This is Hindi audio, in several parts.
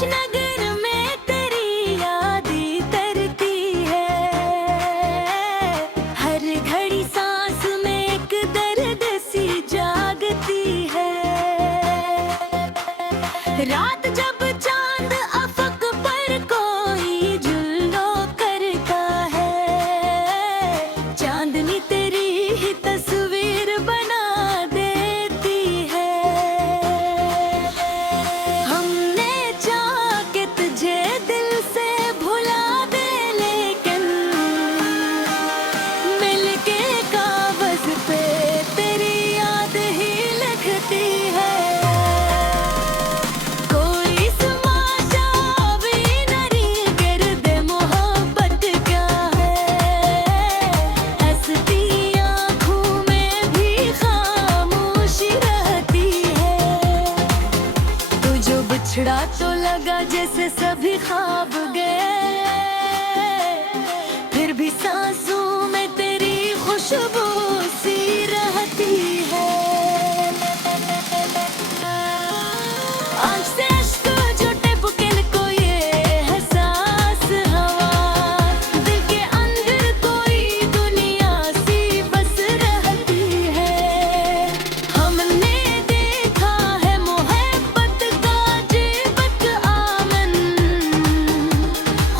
नगर में तेरी याद ही तरती है। हर घड़ी सांस में एक दर्द सी जागती है। रात जब चांद अफक पर कोई जुल्लो करता है, चांदनी तेरी ही तस्वीर बना देती है। हमने चाहा कि तुझे दिल से भुला दे, लेकिन मिलके कागज पे तेरी याद ही लिखती है। कोई समाशा भी नहीं गिरद मोहब्बत क्या है, हंसती आँखों में भी खामोशी रहती है। तू जो बिछड़ा तो लगा जैसे सभी ख्वाब गए, फिर भी सांसों में तेरी खुशबू सी रहती है। आँख से अश्क जो टपके को ये एहसास हवा, दिल के अंदर कोई दुनिया सी बस रहती है। हमने देखा है मोहब्बत का जीवत आमन,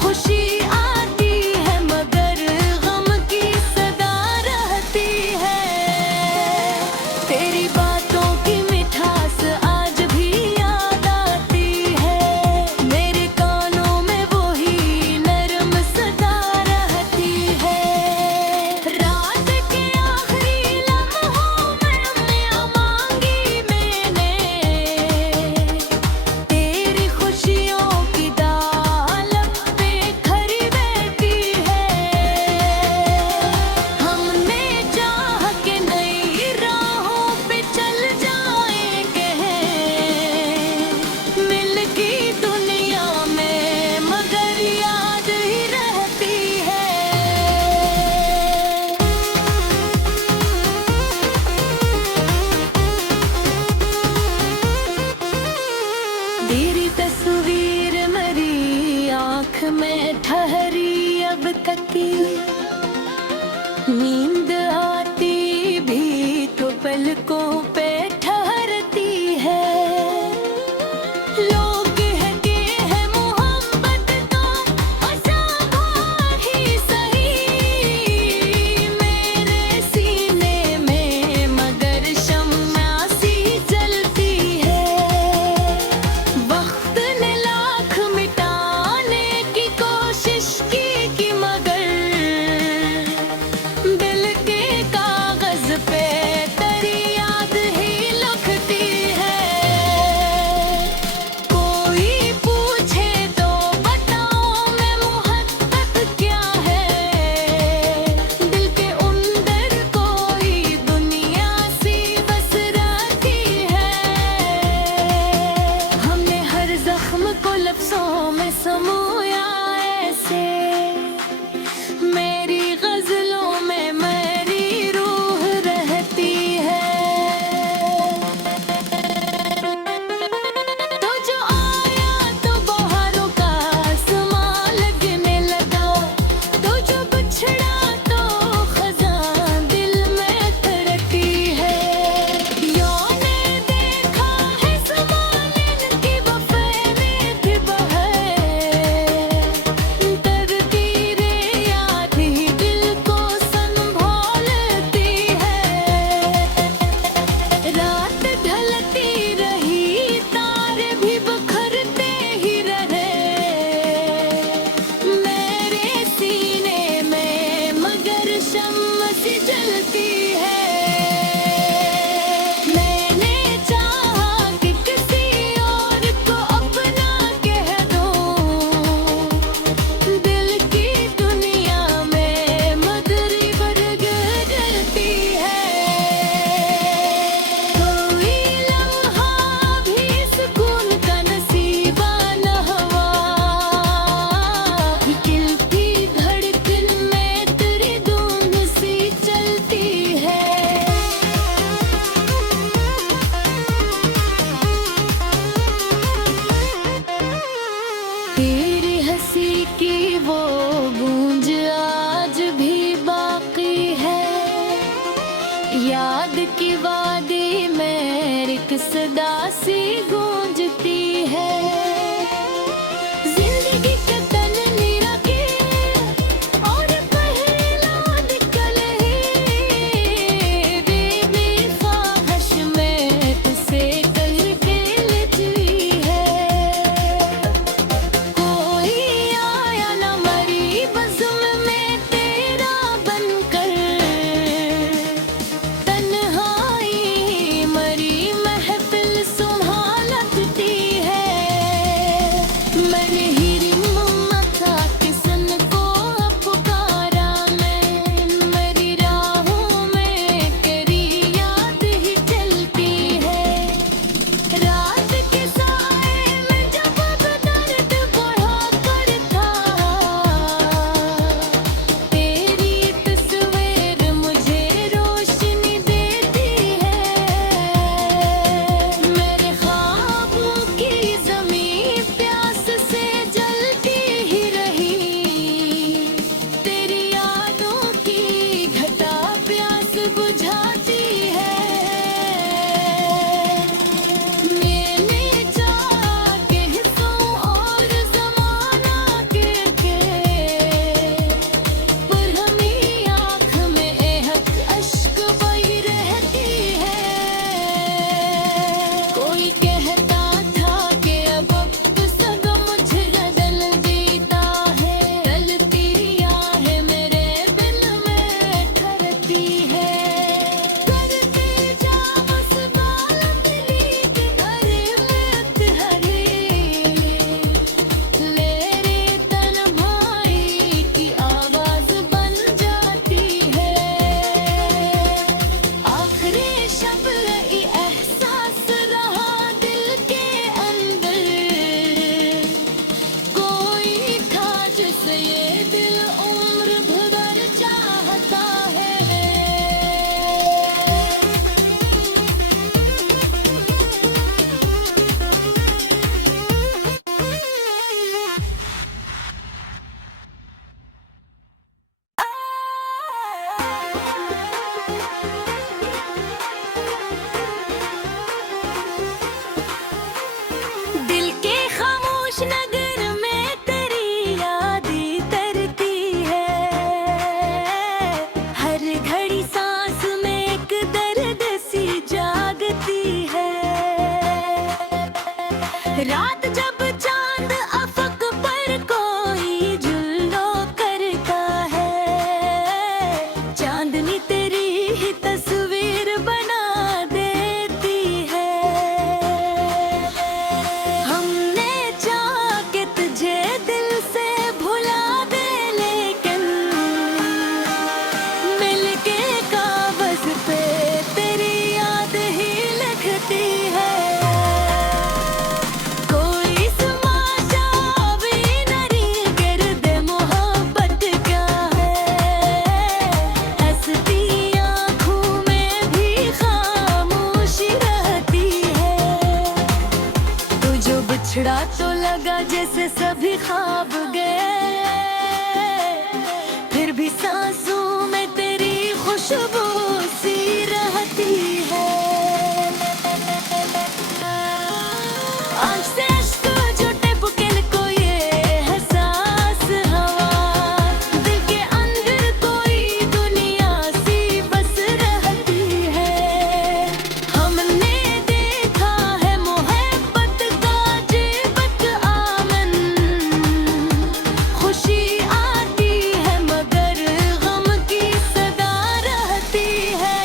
खुशी आती है मगर गम की सदा रहती है। तेरी बातों की मिठास आज भी याद आती है, मेरे कानों में वही नरम सदा रहती है। रात के आखिरी लम्हों में दुआ मांगी मैंने, तेरी खुशियों की दालत पे खरी बैठी है। हमने चाहा कि नई राहों पे चल जाएंगे, मिलकी दुनिया में मगर याद ही रहती है। तेरी तस्वीर मेरी आँख में ठहरी अब तक की, नींद आती भी तो पलकों पे ठहरती है। लोग कहते हैं मोहब्बत तो अज़ाब ही सही, मेरे सीने में मगर शम्मा सी जलती है। वक्त ने लाख मिटाने की कोशिश की मगर दिल के कागज पे तेरी याद ही लिखती है। कोई पूछे तो बताओ मैं मोहब्बत क्या है, दिल के अंदर कोई दुनिया सी बस रहती है। हमने हर जख्म को लफ्जों में समोया ऐसे, मेरी गजलों में मेरी रूह रहती है। तो जो आया तो बहारों का आसमां लगने लगा, तो जो बिछड़ा तो खज़ां दिल में धड़कती है। यों ने देखा है ज़माने की वफ़ा में थी बहर, तकदीरें याद ही दिल को संभालती है। रात ढलती रही तारे भी बिखरते ही रहे, मेरे सीने में मगर शम्मा सी जलती है। मैंने चाहा कि किसी और को अपना कह दूं, दिल की दुनिया में मदरी भर गरती है। कोई लम्हा भी सुकून का नसीबा न हुआ, खिलती धड़कन में तेरी धुन सी चलती लगा जैसे सभी ख्वाब गए, फिर भी सांसों में तेरी खुशबू सी रहती है। आँख से अश्क जो टपके को ये एहसास हवा, दिल के अंदर कोई दुनिया सी बस रहती है। हमने देखा है मोहब्बत का जीवत आमन, खुशी आती है मगर गम की सदा रहती है।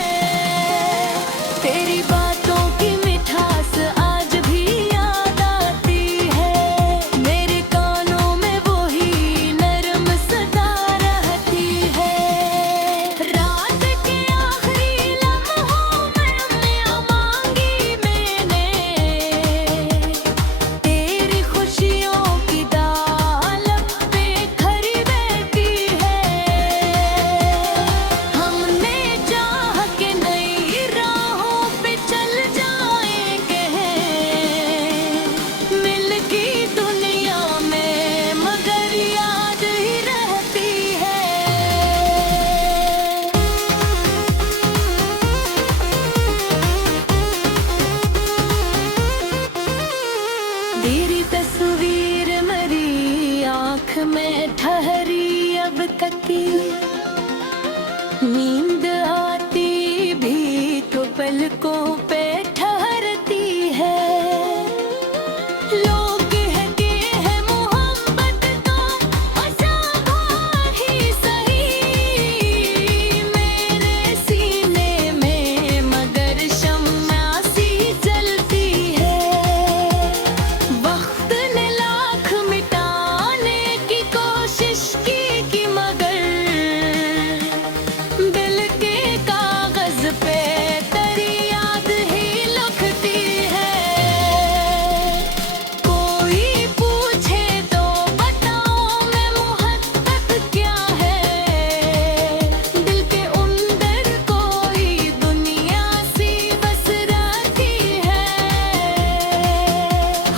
तेरी बातों की मिठास आज भी याद आती है, मेरे कानों में वही नरम सदा रहती है। रात के आखिरी लम्हों में दुआ मांगी मैंने, तेरी खुशियों की दालत पे खरी रहती है। हमने चाह के नई राहों पे चल जाएंगे, मिलके दुनिया में मगर याद ही रहती है। तेरी तस्वीर मेरी आँख में ठहरी अब तक की, नींद आती भी तो पलकों पे ठहरती है। लोग कहते हैं मोहब्बत तो अज़ाब ही सही, मेरे सीने में मगर शम्मा सी जलती है। वक्त ने लाख मिटाने की कोशिश की मगर दिल के कागज पे तेरी याद ही लिखती है। कोई पूछे तो बताओ मैं मोहब्बत क्या है, दिल के अंदर कोई दुनिया सी बस रहती है।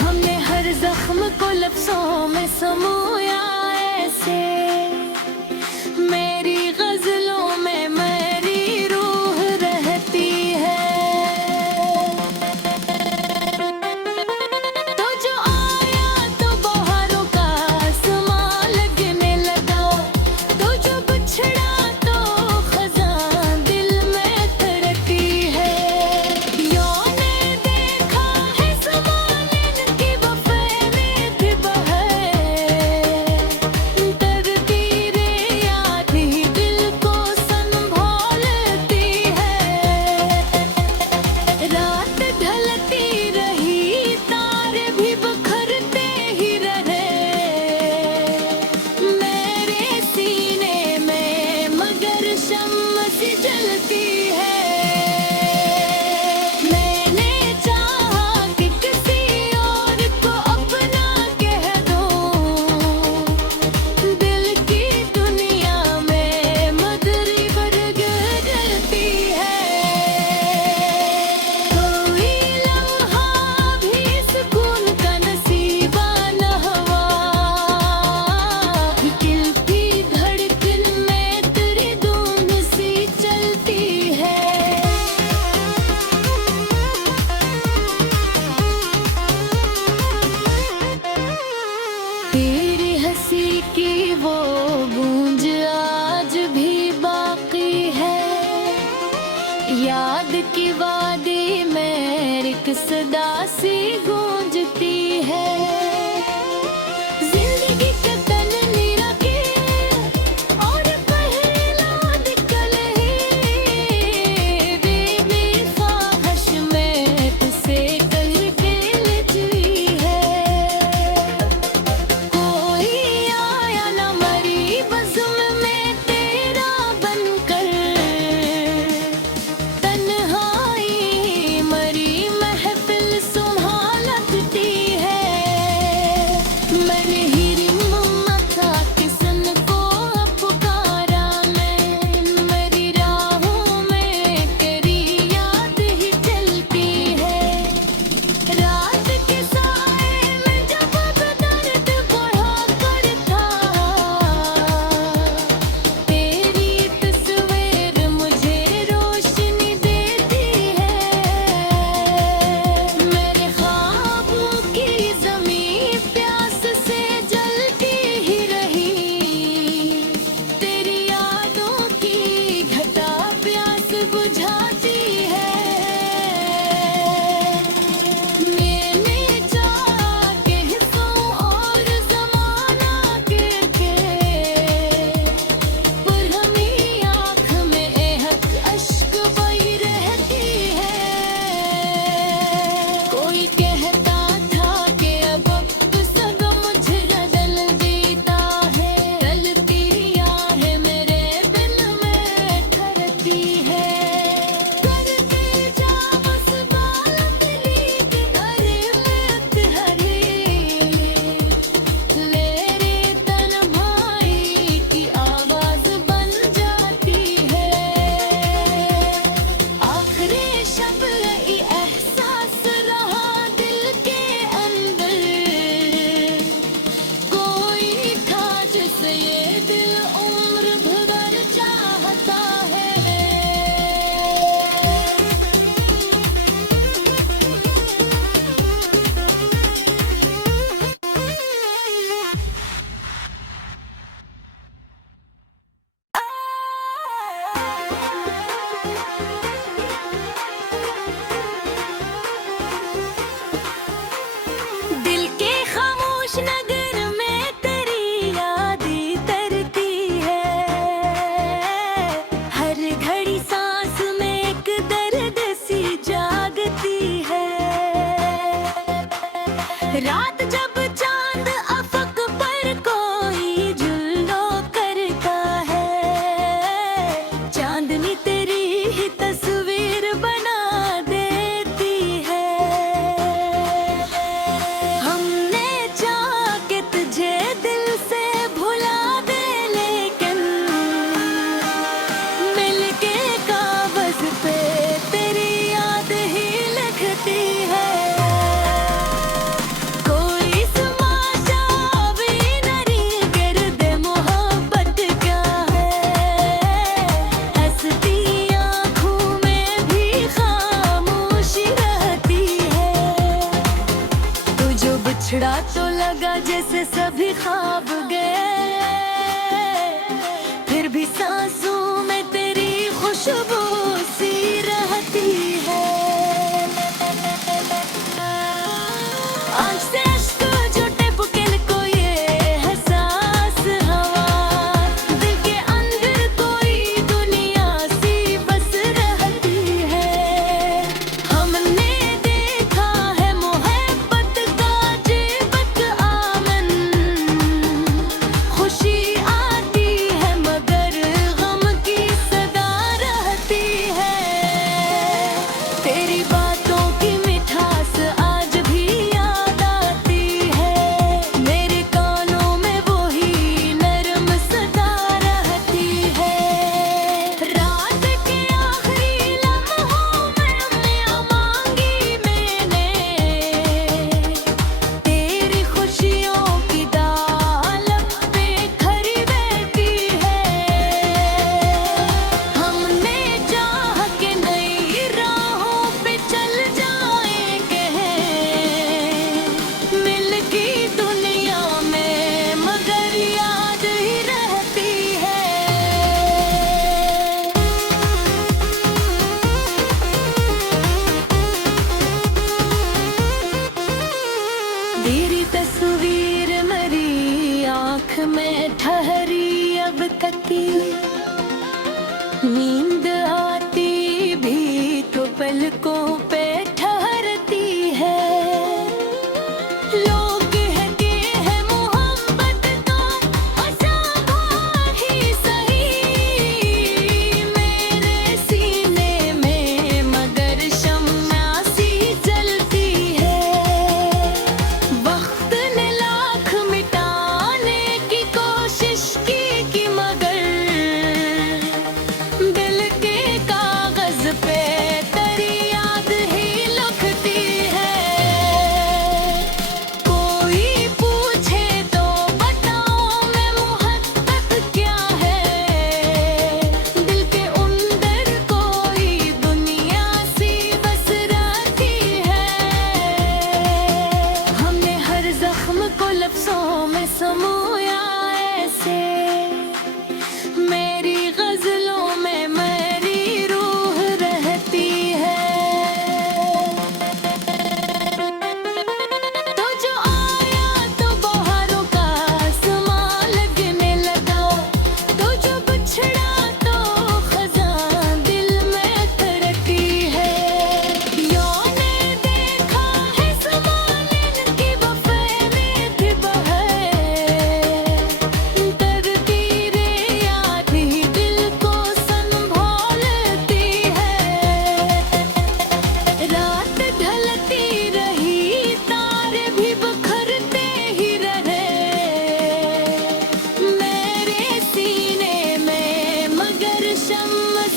हमने हर जख्म को लफ्जों में समोया ऐसे, मेरी गजलों में मेरी रूह रहती है। तो जो आया तो बहारों का आसमां लगने लगा, तो जो बिछड़ा तो खज़ां दिल में धड़कती है। यों ने देखा है ज़माने की वफ़ा में थी बहर, तकदीरें याद ही दिल को संभालती है। रात ढलती रही तारे भी बिखरते ही रहे, मेरे सीने में मगर शम्मा सी जलती है। मैंने चाहा कि किसी और को अपना कह दूं, दिल की दुनिया में मदरी भर गरती है। कोई लम्हा भी सुकून का नसीबा न हुआ, दिल की धड़कन में तेरी धुन सी चलती है। तेरी हंसी की वो गूंज आज भी बाकी है, याद की वादी में एक सदा सी गूंजती है। जिंदगी के तन निराके और पहला निकल ही, बेख्वाहिश में तुझसे करके लिखी है। कोई आया न मरी बज़्म में तेरा बनकर, तन्हाई मरी महफिल संभाल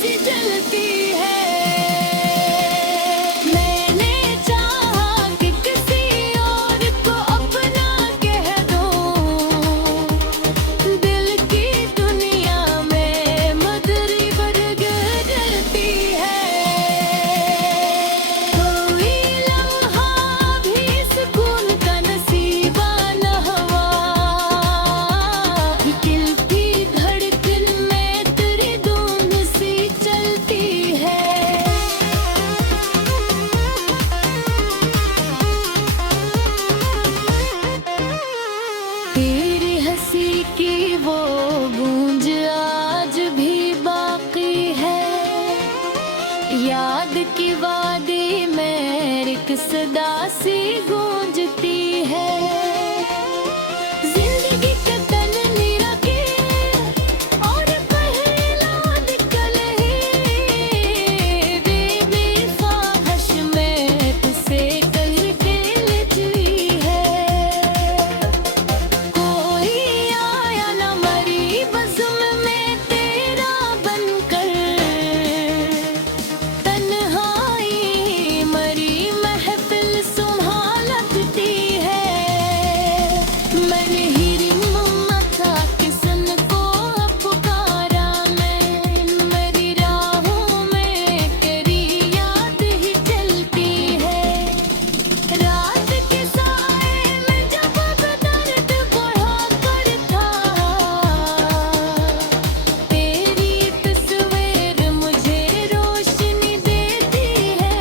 सी जलती है। मैंने चाहा कि किसी और को अपना कह दूं, दिल की दुनिया में मदरी बरगद डलती है। कोई लम्हा भी सुकून का नसीबा न हुआ, दिल की धड़कन में तेरी धुन सी चलती है। तेरी हंसी की वो गूंज आज भी बाकी है, याद की वादी में एक सदा सी गूंजती है। जिंदगी के तन नीरा के और पहला निकल ही, बेख्वाहिश में तुझसे करके लिखी है। कोई आया न मरी बज़्म में तेरा बनकर, तन्हाई मरी महफिल सुम्हा लगती है। मन ही रिम्मा था किसन को पुकारा मैं, मेरी राहों में तेरी याद ही चलती है। रात के साए में जब दर्द बढ़ा करता, तेरी तस्वीर मुझे रोशनी देती है।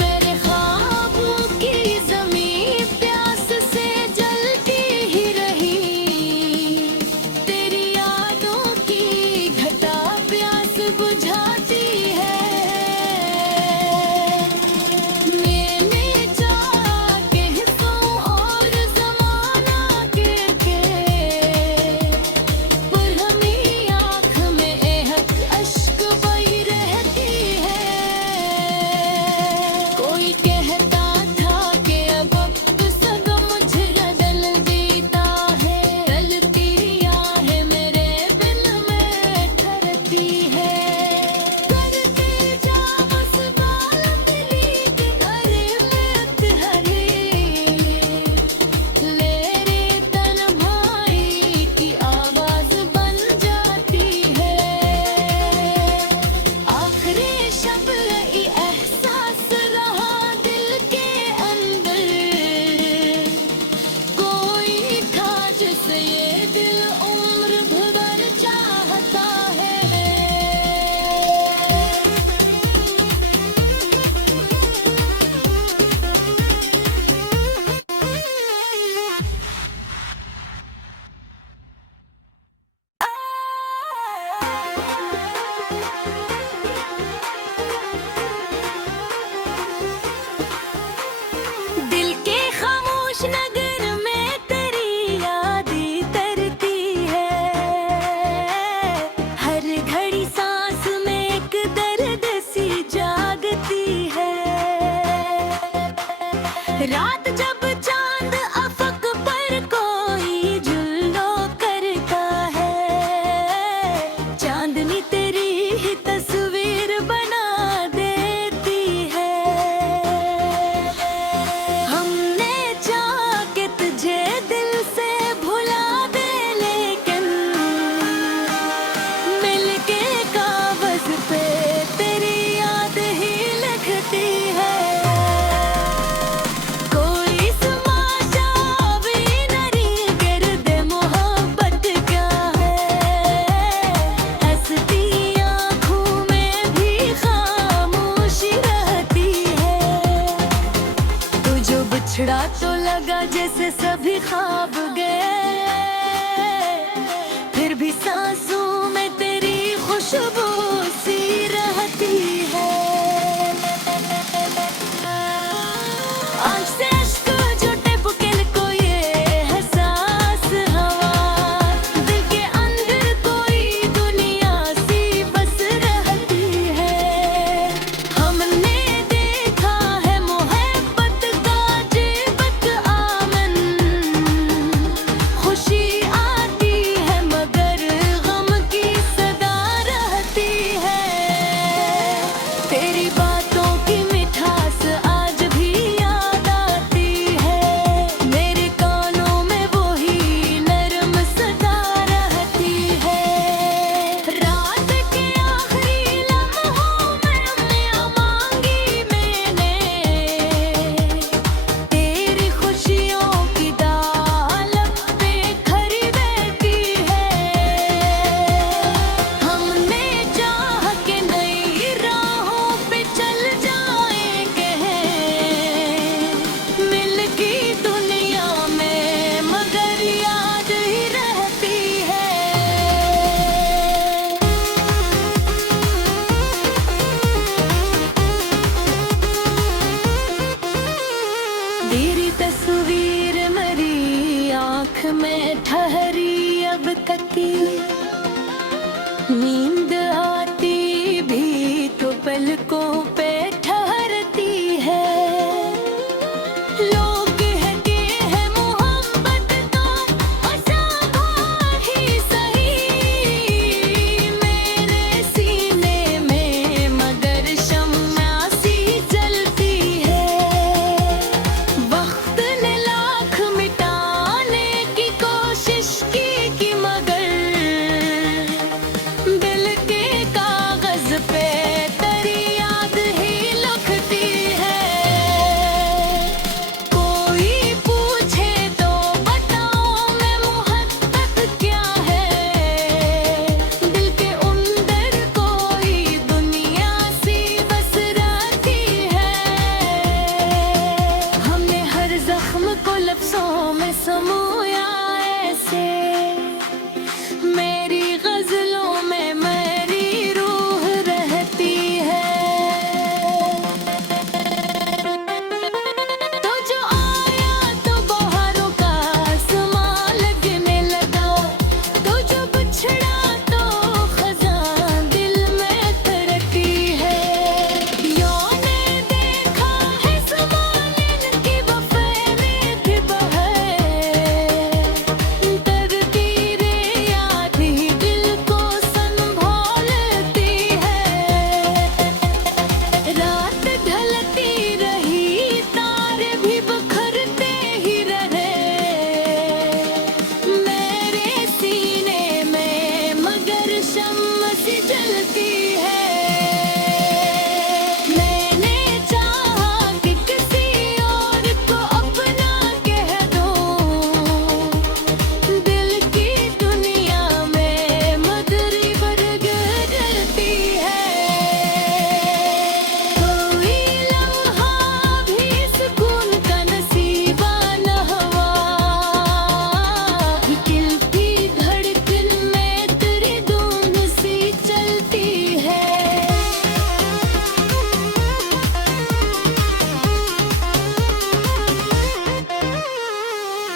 मेरे ख्वाबों की ज़मीं प्यास से जलती ही रही, तेरी यादों की घटा प्यास बुझाती है। मैंने चाहा कि हिस्सों और ज़माना के पर हमें आँख में एहक अश्क बही रहती है। कोई कहता था कि अब सब मुझे डल देता है, डलती आहे मेरे बिन में ठहरती है। करते जा बस बाल तेरी के घरे में हरे, ले रे तन्हाई की आवाज़ बन जाती है। आखिरी शब ये एहसास रहा दिल के अंदर, कोई था जिसे ये दिल उम्र भर चाहता है। दिल के खामोश नगर में तेरी यादें तरती है। हर घड़ी सांस में एक दर्द सी जागती है। रात जब चांद अफक पर कोई जुल्लो करता है, चांदनी तेरी ही तस्वीर बना देती है। हमने चाहा कि तुझे दिल से भुला दे, लेकिन मिलके कागज पे तेरी याद ही लिखती है। कोई समाशा भी नहीं गिरदे मोहब्बत क्या है, हंसती आँखों में भी खामोशी रहती है। तू जो बिछड़ा तो लगा जैसे सभी ख्वाब गए, फिर भी सांसों में तेरी खुशबू सी रहती है। आँख से अश्क जो टपके को ये एहसास हवा, दिल के अंदर कोई दुनिया सी बस रहती है। हमने देखा है मोहब्बत का जीवत आमन, नींद आती भी तो पलकों पे ठहरती है। लोग कहते हैं मोहब्बत तो अज़ाब ही सही, मेरे सीने में मगर शम्मा सी जलती है। वक्त ने लाख मिटाने की कोशिश की मगर दिल के कागज पे तेरी याद ही लिखती है। कोई पूछे तो बताऊं मैं मोहब्बत क्या है, दिल के अंदर कोई दुनिया सी बस रहती है। हमने हर जख्म को लफ्जों में समोया ऐसे, मेरी गजलों में मेरी रूह रहती है। तो जो आया तो बहारों का आसमां लगने लगा, तो जो बिछड़ा तो खजां दिल में तरती है। यों ने देखा है ज़माने की वफ़ा में थी बहर, तकदीरें याद ही दिल को संभालती है। रात ढलती रही तारे भी बिखरते ही रहे, मेरे सीने में मगर शम्मा सी जलती है। मैंने चाहा कि किसी और को अपना कह दूं, दिल की दुनिया में मदरी भर गरती है। कोई लम्हा भी सुकून का नसीबा न हुआ, खिलती धड़कन में तेरी धुन सी चलती है।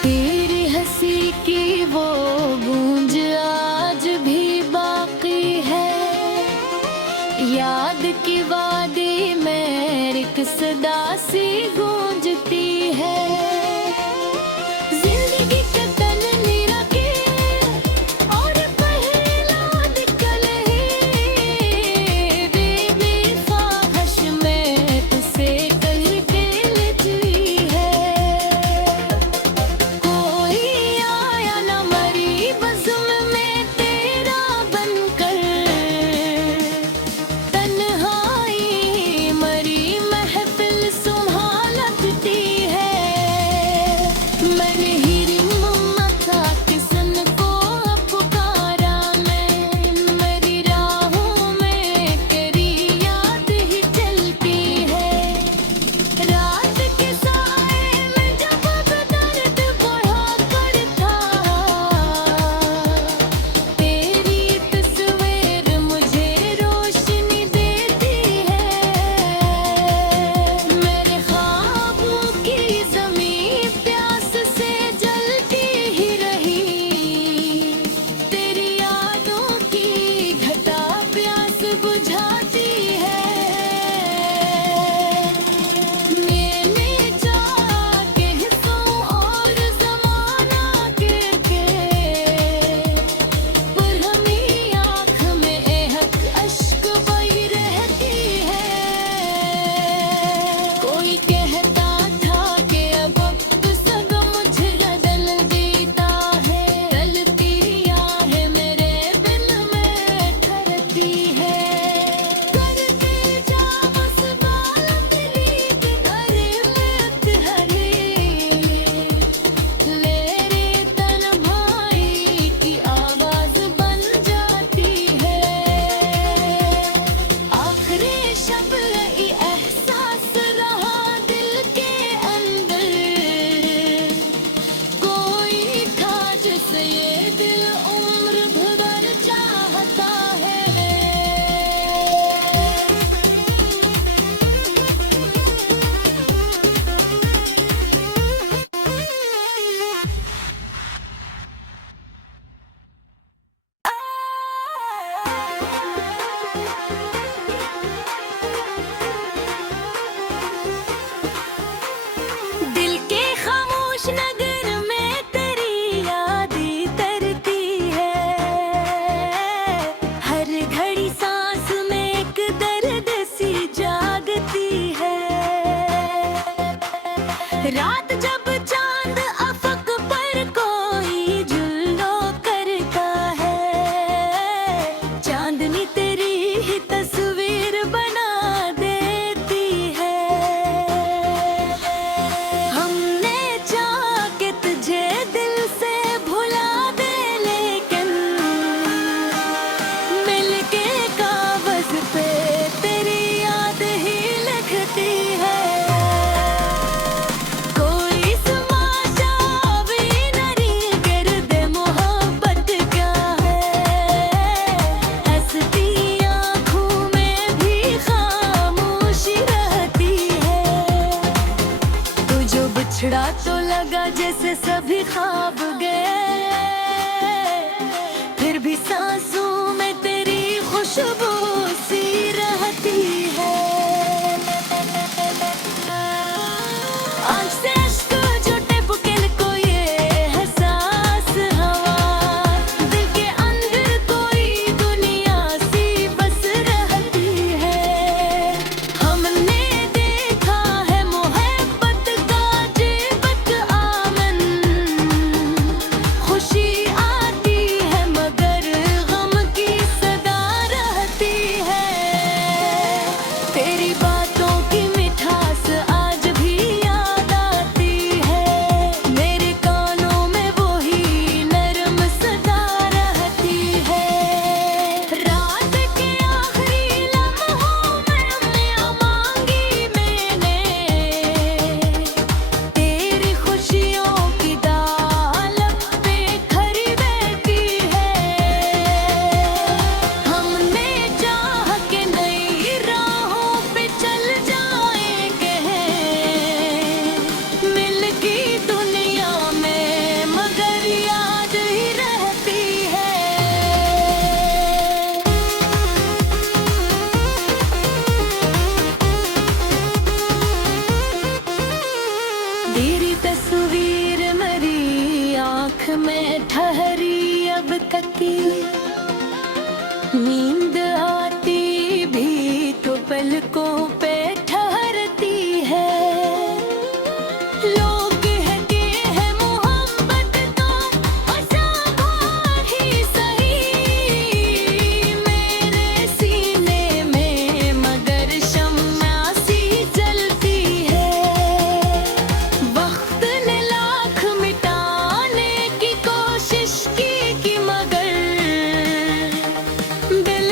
तेरी हंसी की वो गूंज आज भी बाकी है, याद की वादी में एक सदा सी गूंजती है। जिंदगी का तन नीरा के और पहला निकल ही, बेवफाहश में तुझसे करके लिखी है। कोई आया न मरी बज़्म में तेरा बनकर, तन्हाई मरी महफिल संभाला नगर में तेरी याद तरती है, हर घड़ी सांस में एक दर्द सी जागती है। रात जब चांद अफक पर कोई जुल्लो करता है, चांदनी तेरी ही तस्वीर बना देती है। हमने चाहा कि तुझे दिल से भुला दे, लेकिन मिलके कागज पे तेरी याद ही लिखती है। कोई समाशा भी नहीं गिरदे मोहब्बत क्या है, हंसती आँखों में भी खामोशी रहती है। तू जो बिछड़ा तो लगा जैसे सभी ख्वाब गए, फिर भी सांसों में तेरी खुशबू सी रहती है। आँख से अश्क जो टपके को ये एहसास हवा, दिल के अंदर कोई दुनिया सी बस रहती है। हमने देखा है मोहब्बत का जीवत आमन, खुशी आती है मगर गम की सदा रहती है। तेरी बातों की मिठास आज भी याद आती है, मेरे कानों में वही नरम सदा रहती है। रात के आखिरी लम्हों में दुआ मांगी मैंने, तेरी खुशियों की दालत पे खरी बैठी है। हमने चाहा कि नई राहों पे चल जाएंगे, मिलकी दुनिया में मगर याद ही रहती है। तेरी तस्वीर मेरी आँख में ठहरी अब तक की, नींद आती भी तो पलकों पे ठहरती है। लोग कहते हैं मोहब्बत तो असावा ही सही, मेरे सीने में मगर शम्मा सी जलती है। वक्त ने लाख मिटाने की कोशिश की मगर दिल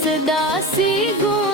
सदा सी गूंज